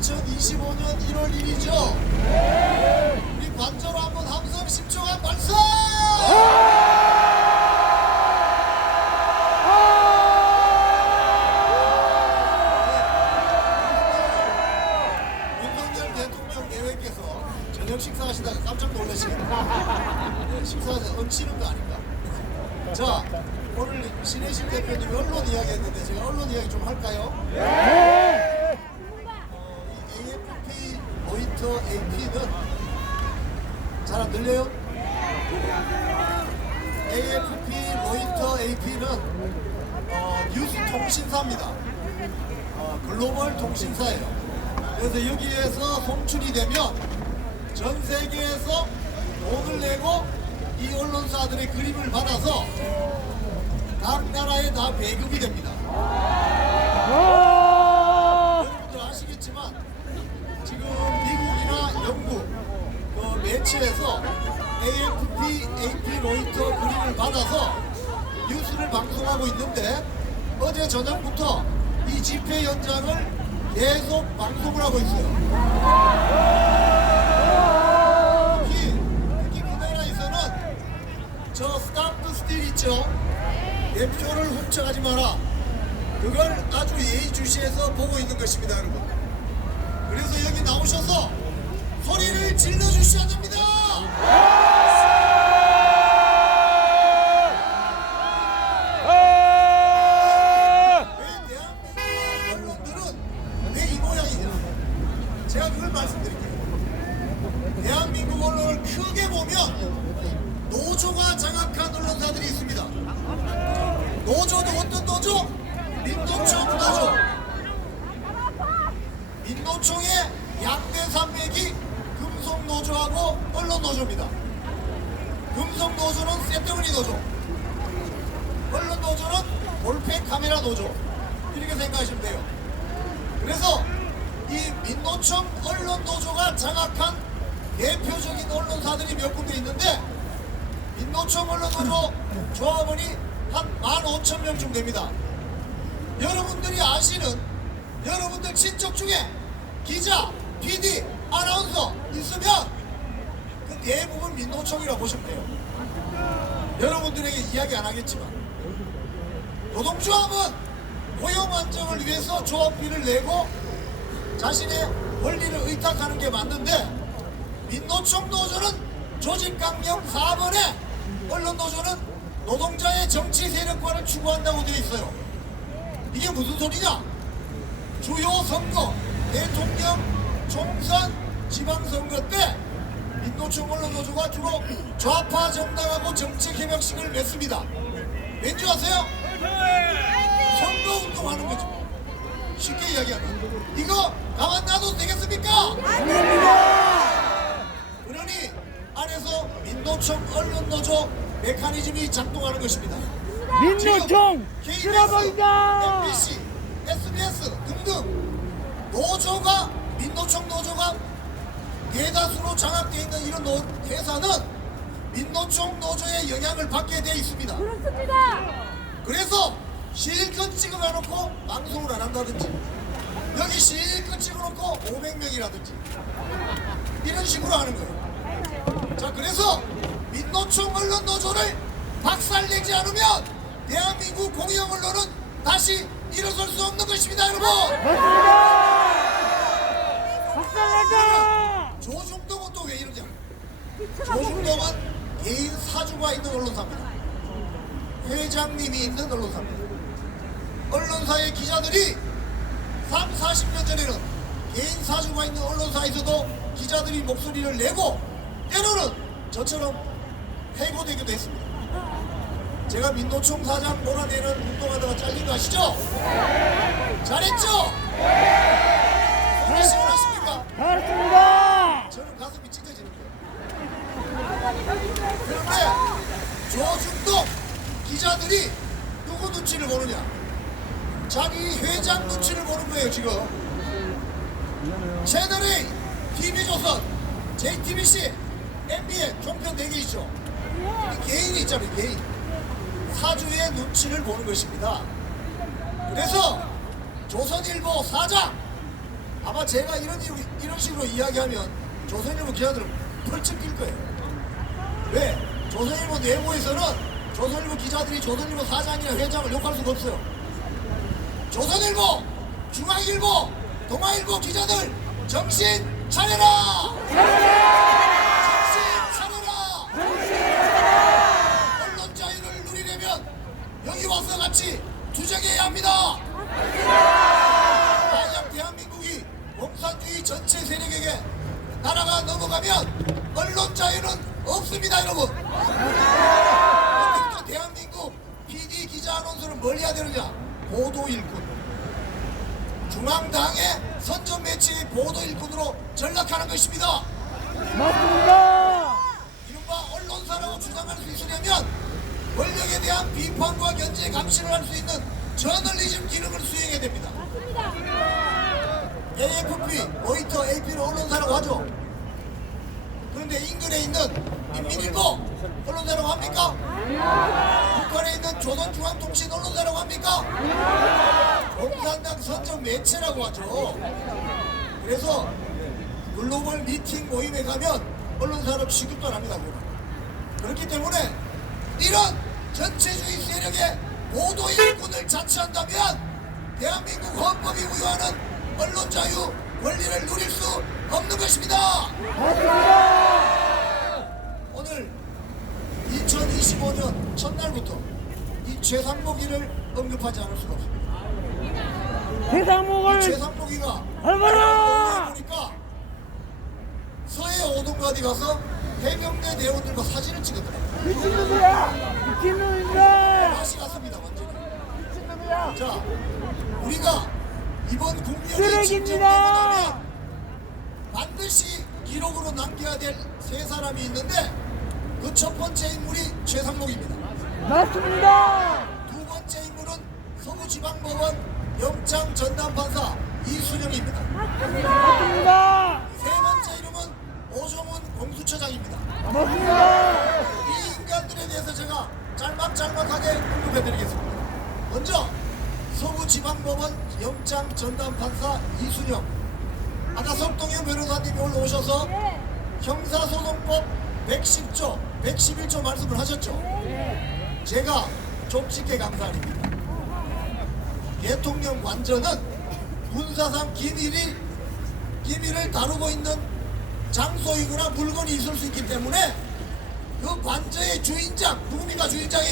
2025년 1월 1일이죠. 우리 관저로 한번 함성 10초간 발사! 윤석열 대통령 예외께서 저녁 식사하시다가 깜짝 놀라시겠다. 식사하다 얹히는 거 아닌가? 자, 오늘 신혜실 대표님이 언론 이야기 했는데 제가 언론 이야기 좀 할까요? AFP 로이터 AP는 잘 안 들려요? AFP 로이터 AP는 뉴스 통신사입니다. 글로벌 통신사예요. 그래서 여기에서 송출이 되면 전 세계에서 돈을 내고 이 언론사들의 그림을 받아서 각 나라에 다 배급이 됩니다. 여러분들 아시겠지만 지금 미국이나 영국 그 매체에서 AFP, AP, 로이터 그림을 받아서 뉴스를 방송하고 있는데 어제 저녁부터 이 집회 현장을 계속 방송을 하고 있어요. 특히 그 나라에서는 저 스탑 스틸 있죠? 대표를 훔쳐가지 마라. 그걸 아주 예의주시해서 보고 있는 것입니다, 여러분. 그래서 여기 나오셔서 소리를 질러주셔야 됩니다. 왜 대한민국 언론들은 왜 이 모양이냐? 제가 그걸 말씀드릴게요. 대한민국 언론을 크게 보면 노조가 장악한 언론사들이 있습니다. 노조도 어떤 노조? 민노총 노조. 민노총의 양대 산맥이 금속노조하고 언론노조입니다. 금속노조는 세터블리 노조, 언론노조는 볼펜 카메라 노조. 이렇게 생각하시면 돼요. 그래서 이 민노총 언론노조가 장악한 대표적인 언론사들이 몇 군데 있는데 민노총 언론노조 조합원이 한 15,000명쯤 됩니다. 여러분들이 아시는 여러분들 친척 중에 기자, PD, 아나운서 있으면 그 대부분 민노총이라고 보시면 돼요. 여러분들에게 이야기 안 하겠지만 노동조합은 고용 안정을 위해서 조합비를 내고 자신의 권리를 의탁하는 게 맞는데 민노총 노조는 조직강령 4번에 언론노조는 노동자의 정치 세력화를 추구한다고 되어 있어요. 이게 무슨 소리냐? 주요 선거, 대통령, 총선, 지방선거 때 민노총 언론노조가 주로 좌파 정당하고 정책 협약식을 맺습니다. 왠지 아세요? 선거운동하는 거죠. 쉽게 이야기하면 이거 가만 놔둬도 되겠습니까? 그러니 안에서 민노총 언론노조 메커니즘이 작동하는 것입니다. 민노총 실어버린다. MBC, SBS 등등 노조가 민노총 노조가 대다수로 장악되어 있는 이런 회사는 민노총 노조의 영향을 받게 되어 있습니다. 그렇습니다. 그래서 실컷 찍어놓고 방송을 안 한다든지 여기 실컷 찍어놓고 500명이라든지 이런 식으로 하는 거예요. 자, 그래서 민노총 언론 노조를 박살내지 않으면 대한민국 공영 언론은 다시 일어설 수 없는 것입니다, 여러분. 박살내자. 조중동은 또 왜 이러냐? 조중동은 개인 사주가 있는 언론사입니다. 회장님이 있는 언론사입니다. 언론사의 기자들이 30-40년 전에는 개인 사주가 있는 언론사에서도 기자들이 목소리를 내고 때로는 저처럼 해고되기도 했습니다. 제가 민노총 사장 몰아내는 운동하다가 잘린 거 아시죠? 잘했죠? 소리 시원하십니까? 잘했습니다. 저는 가슴이 찢어지는 거예요. 그런데 조중동 기자들이 누구 눈치를 보느냐? 자기 회장 눈치를 보는 거예요, 지금. 채널A, TV조선, JTBC, MBN 종편 4개 있죠. 개인이 있잖아요, 개인. 사주의 눈치를 보는 것입니다. 그래서 조선일보 사장 아마 제가 이런 식으로 이야기하면 조선일보 기자들은 펄쩍 뛸 거예요. 왜? 조선일보 내부에서는 조선일보 기자들이 조선일보 사장이나 회장을 욕할 수가 없어요. 조선일보, 중앙일보, 동아일보 기자들 정신 차려라! 정신 차려라! 언론 자유를 누리려면 여기 와서 같이 투쟁해야 합니다. 만약 대한민국이 공산주의 전체 세력에게 나라가 넘어가면 언론 자유는 없습니다, 여러분. 오늘도 대한민국 PD 기자 아나운서를 뭘 해야 되느냐? 보도 일꾼. 중앙당의 선전 매체의 보도 일꾼으로 전락하는 것입니다. 맞습니다. 이른바 언론사라고 주장할 수 있으려면 권력에 대한 비판과 견제 감시를 할 수 있는 저널리즘 기능을 수행해야 됩니다. AFP, 로이터, AP를 언론사라고 하죠. 그런데 인근에 있는 인민일보 언론사라고 합니까? 북한에 있는 조선중앙통신 언론사라고 합니까? 공산당 선전 매체라고 하죠. 그래서 글로벌 미팅 모임에 가면 언론사를 취급도 안 합니다. 그렇기 때문에 이런 전체주의 세력의 보도 일꾼을 자처한다면 대한민국 헌법이 부여하는 언론 자유 권리를 누릴 수 없는 것입니다. 오늘 2025년 첫날부터 이 최상목이를 언급하지 않을 수가 없습니다. 이 대상목을 최상목이가 밟아라! 보니까 서해 오동가디 가서 해병대 대원들과 사진을 찍었더라고요. 미친놈이야! 미친놈인가! 맛이 갔습니다, 완전히. 자, 우리가 이번 국면이 쓰레기입니다. 진정되고 반드시 기록으로 남겨야 될 세 사람이 있는데 그 첫 번째 인물이 최상목입니다. 맞습니다. 두 번째 인물은 서부지방법원 영장 전담판사 이순영입니다. 맞습니다. 세 번째 이름은 오종훈 공수처장입니다. 맞습니다. 이 인간들에 대해서 제가 짤막하게 언급해드리겠습니다. 먼저 서부지방법원 영장 전담판사 이순영. 아까 석동현 변호사님이 올라오셔서 형사소송법 110조, 111조 말씀을 하셨죠. 제가 족짓게 감사드립니다. 대통령 관저는 군사상 기밀을 다루고 있는 장소이거나 물건이 있을 수 있기 때문에 그 관저의 주인장, 누굽니까 주인장이?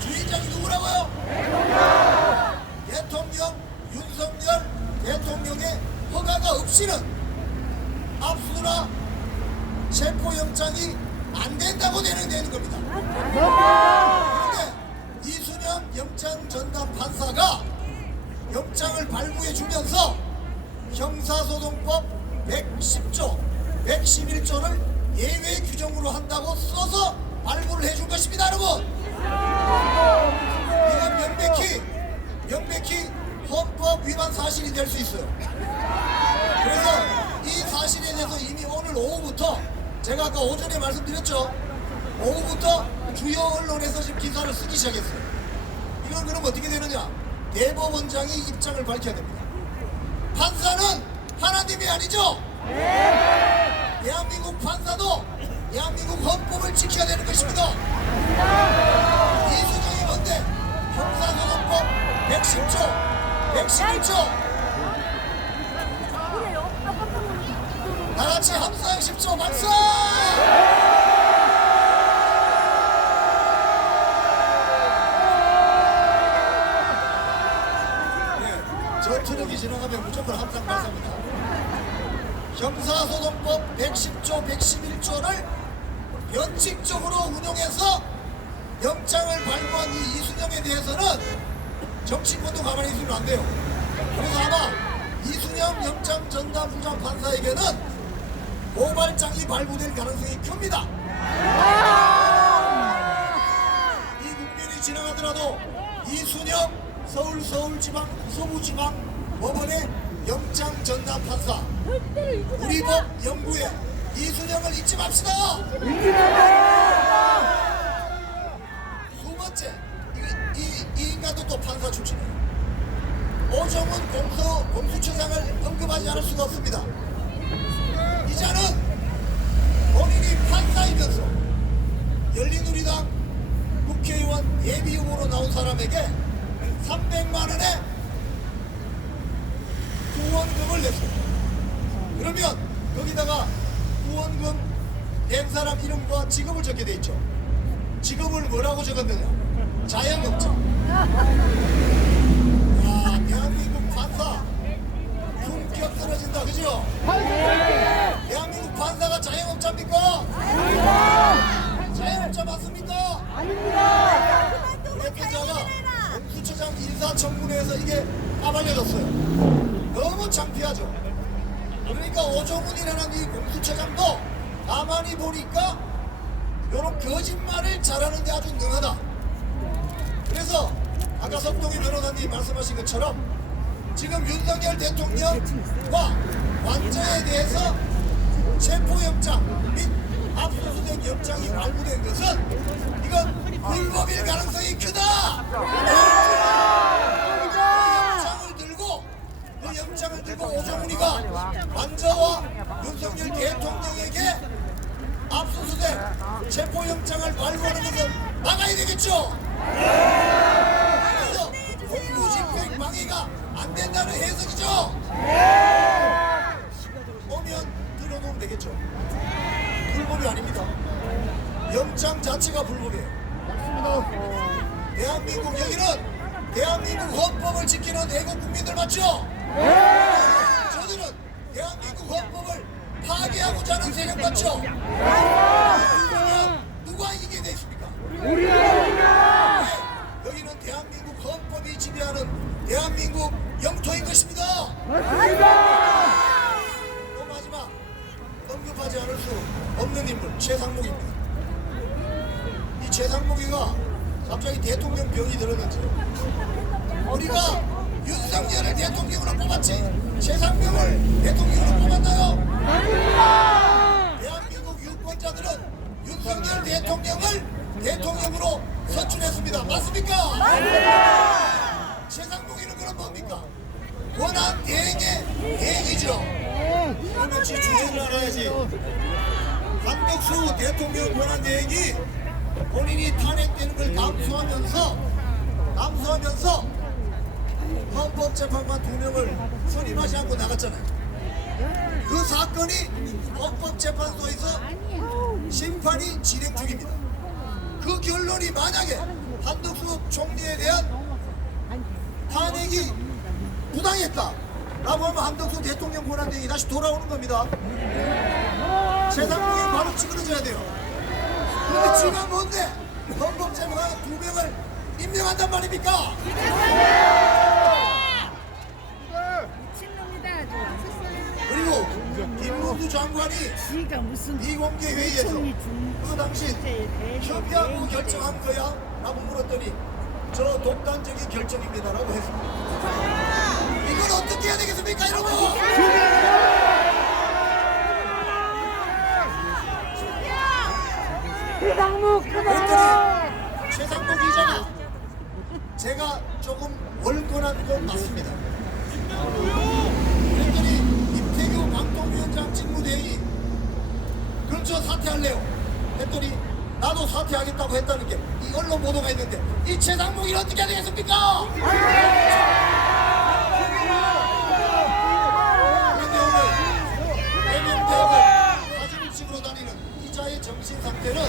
주인장이 누구라고요? 대통령 윤석열 대통령의 허가가 없이는 압수나 체포영장이 안 된다고 되는 겁니다. 그런데 이순영 영장 전담 판사가 영장을 발부해 주면서 형사소송법 110조, 111조를 예외 규정으로 한다고 써서 발부를 해준 것입니다, 여러분. 이건 명백히 헌법 위반 사실이 될 수 있어요. 그래서 이 사실에 대해서 이미 오늘 오후부터 제가 아까 오전에 말씀드렸죠. 오후부터 주요 언론에서 지금 기사를 쓰기 시작했어요. 이건 그럼 어떻게 되느냐? 대법원장이 입장을 밝혀야 됩니다. 판사는 하나님이 아니죠? 대한민국 판사도 대한민국 헌법을 지켜야 되는 것입니다. 이수정이 뭔데? 형사소송법 110조, 111조. 다같이 함성 10조 박수! 네, 저 트럭이 지나가면 무조건 함성 발사입니다. 형사소송법 110조, 111조를 변칙적으로 운용해서 영장을 발부한 이 이순영에 대해서는 정치권도 가만히 있으면 안 돼요. 그래서 아마 이순영 영장 전담 부장 판사에게는 고발장이 발부될 가능성이 큽니다. 이 국면이 지나가더라도 이순영 서부지방 법원의 영장 전담 판사, 우리 법 연구에 이순영을 잊지 맙시다. 두 번째, 이 인간도 또 판사 출신이에요. 오정훈 공수처장을 언급하지 않을 수가 없습니다. 이자는 본인이 판사이면서 열린우리당 국회의원 예비후보로 나온 사람에게 300만 원의 후원금을 냈어요. 그러면 거기다가 후원금 낸 사람 이름과 직업을 적게 돼 있죠. 직업을 뭐라고 적었느냐? 자영업자. 야, 대한민국 판사 품격 떨어진다, 그죠? 대한민국 판사가 자영업자입니까? 자영업자 맞습니까? 대표자가 공수처장 인사청문회에서 이게 까발려졌어요. 너무 창피하죠. 그러니까 오정훈이라는 이 공수처장도 가만히 보니까 이런 거짓말을 잘하는데 아주 능하다. 그래서 아까 석동희 변호사님 말씀하신 것처럼 지금 윤석열 대통령과 관저에 대해서 체포영장 및 압수수색 영장이 발부된 것은 이건 불법일 가능성이 크다. 그 영장을 들고 오정훈이가 관저와 윤석열 대통령에게 압수수색 체포영장을 발부하는 것은 막아야 되겠죠. 그래서 공무집행 방해가 안 된다는 해석이죠. 오면 들어놓으면 되겠죠. 불법이 아닙니다. 영장 자체가 불법이에요. 대한민국 여기는 대한민국 헌법을 지키는 애국 국민들 맞죠? 저들은 대한민국 헌법을 파괴하고자 하는 세력 맞죠? 그러면 누가 이기게 돼 있습니까? 네, 여기는 대한민국 헌법이 지배하는 대한민국 영토인 것입니다. 또 마지막 언급하지 않을 수 없는 인물 최상목입니다. 이 최상목이가 갑자기 대통령 병이 들었는지 우리가 윤석열을 대통령으로 뽑았지 최상목을 대통령으로 뽑았나요? 대한민국 유권자들은 윤석열 대통령을 대통령으로 선출했습니다. 맞습니까? 최상목이는 그럼 뭡니까? 권한 대행의 대행이죠. 그러면 지 주제를 알아야지. 한덕수 대통령 권한 대행이 본인이 탄핵되는 걸 감수하면서 헌법재판관 2명을 선임하지 않고 나갔잖아요. 그 사건이 헌법재판소에서 심판이 진행 중입니다. 그 결론이 만약에 한덕수 총리에 대한 탄핵이 부당했다 라고 하면 한덕수 대통령 권한대행이 다시 돌아오는 겁니다. 최상목이 바로 찌그러져야 돼요. 근데 지금 뭔데 헌법재판관 2명을 임명한단 말입니까? 그리고 김문수 장관이 비공개 회의에서 그 당시 협의하고 결정한 거야? 라고 물었더니 저 독단적인 결정입니다 라고 했습니다. 이걸 어떻게 해야 되겠습니까 여러분? 최상목 기자가 제가 조금 월권한 건 맞습니다. 그랬더니 임태규 방통위원장 직무대행이 그럼 저 사퇴할래요 했더니 나도 사퇴하겠다고 했다는 게 이 언론 보도가 있는데 이 최상목이 어떻게 해야 되겠습니까? 그런데 오늘 해명대학을 사진을 찍으러 다니는 기자의 정신 상태는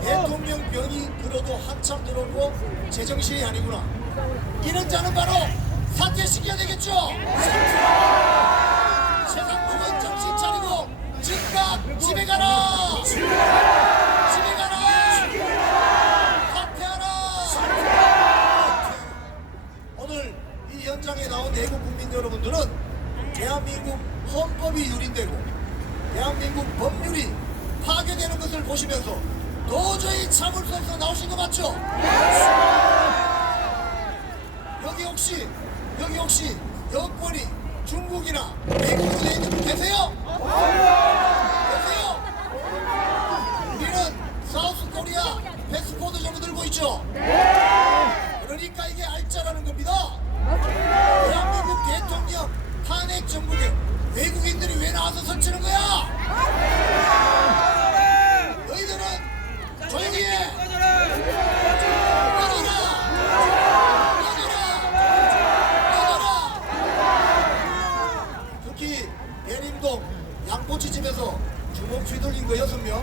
대통령 병이 들어도 한참 들었고 제정신이 아니구나. 이런 자는 바로 사퇴시켜야 되겠죠. 최상목은 정신 차리고 즉각 집에 가라. 집에 가라. 사퇴하라. 오늘 이 현장에 나온 애국 국민 여러분들은 대한민국 헌법이 유린되고 대한민국 법률이 파괴되는 것을 보시면서 도저히 참을 수 없어 나오신 거 맞죠? 여기 혹시 여권이 중국이나 미국으로 되어 있는 분 계세요? 계세요? 우리는 사우스 코리아 패스포드 정도 들고 있죠? 그러니까 이게 알짜라는 겁니다. 탄핵 정국에 외국인들이 왜 나와서 설치는 거야? 너희들은 조용히 해! 꺼져라! 특히 예림동 양꼬치집에서 주먹 휘둘린 거 6명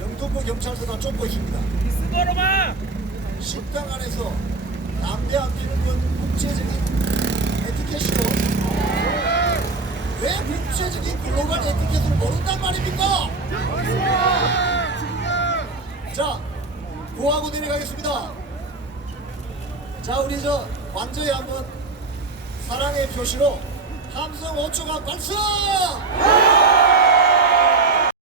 영등포 경찰서가 쫓고 있습니다. 식당 안에서 담배 안 피는 건 국제적인 에티켓이고 왜 국제적인 글로벌 에티켓을 모른단 말입니까? 자, 고하고 내려가겠습니다. 자, 우리 저 완전히 한번 사랑의 표시로 함성 5초간 발성!